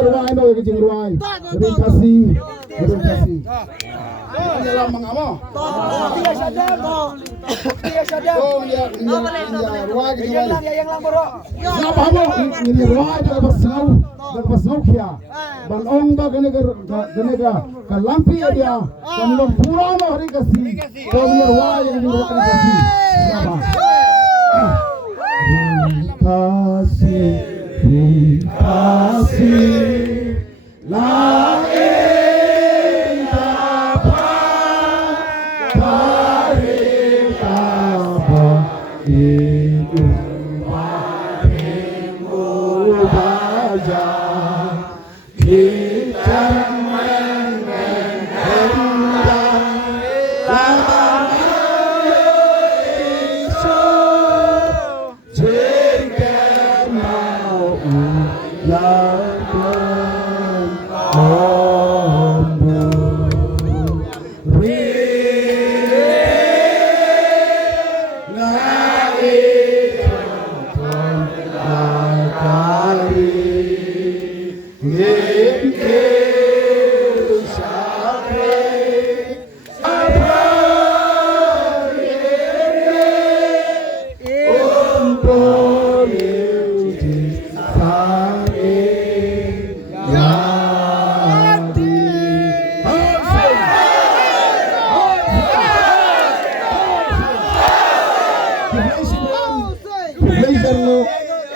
ruai no ke jing ruai. Terima kasih. Terima kasih. Ini lah mangamo. Dia sadar toh. Dia sadar. Oh ya ruai ke Yang lang bro. Siapa mo? Ini ruai dah pasau kia. Balong ba ganega kalampi dia. Kamlong pura no hari kasih. Oh ya ruai yang ruai kasih. Siapa? Kasih la indapa karika hidup parimu baja kita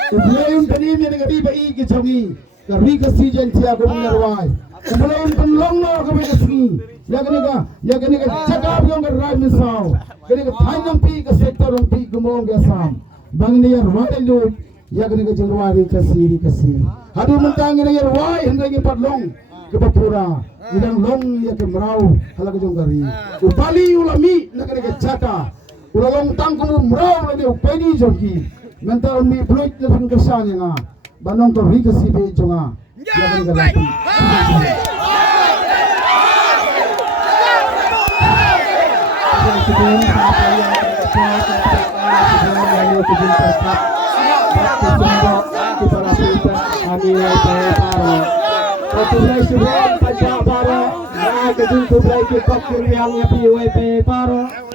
Ublayun kanim yang negeri bayi kecawi, kari kasih jantia aku menyerwai. Ublayun penlong no kami kasih, ya kene cakap yang kerai misau, kene thanyang pi ke sektor yang pi kumong biasam. Bang ini ya ruai itu, ya kene jenruai kasih. Hadu mentang ini ya ruai hendak patlong ke Papura, idang long ya ke merau halah ke jonggari. Upali ulami nak kene cakap, ulalong tangkum merau lagi upeni joki. Mental mi bluit na pangkasan nga banong ko rika si bejo nga ya kan galati paro